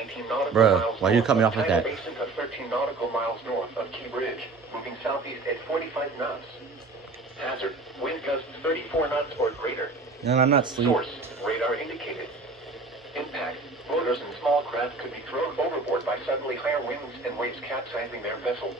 19 nautical Bro, miles why you cut me off like that? Basin of 13 nautical miles north of Key Bridge, moving southeast at 45 knots. Hazard, wind gusts 34 knots or greater. No, I'm not sleeping. Source, radar indicated. Impact, motors and small craft could be thrown overboard by suddenly higher winds and waves capsizing their vessel.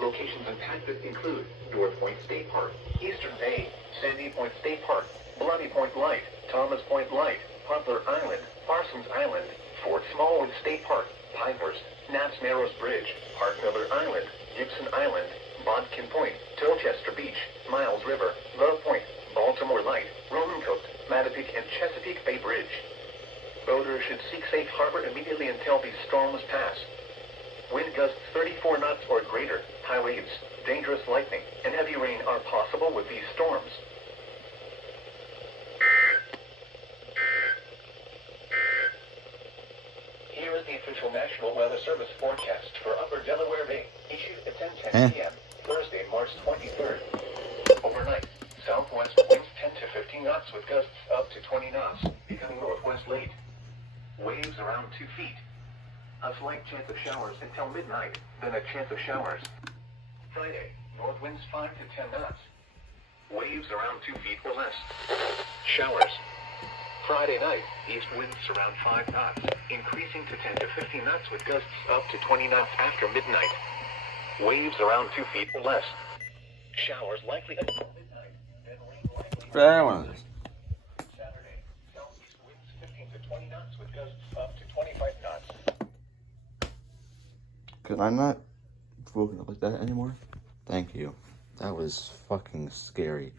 Locations impacted include North Point State Park, Eastern Bay, Sandy Point State Park, Bloody Point Light, Thomas Point Light, Butler Island, Parsons Island, Fort Smallwood State Park, Pinehurst, Knapp's Narrows Bridge, Hart Miller Island, Gibson Island, Bodkin Point, Tilchester Beach, Miles River, Love Point, Baltimore Light, Roman Coast, Mattapique and Chesapeake Bay Bridge. Boaters should seek safe harbor immediately until these storms pass. Wind gusts 34 knots or greater, high waves, dangerous lightning, and heavy rain are possible with these storms. Here is the official National Weather Service forecast for Upper Delaware Bay, issued at 10:10 p.m., Thursday, March 23rd. Overnight, southwest winds 10 to 15 knots with gusts up to 20 knots, becoming northwest late. Waves around 2 feet. A slight chance of showers until midnight, then a chance of showers. Friday, north winds 5 to 10 knots. Waves around 2 feet or less. Showers. Friday night, east winds around 5 knots, increasing to 10 to 15 knots with gusts up to 20 knots after midnight. Waves around 2 feet or less. Showers likely until midnight, then rain likely. Saturday, southeast winds 15 to 20 knots with gusts up to 25 knots. Could I not woken up like that anymore? Thank you. That was fucking scary.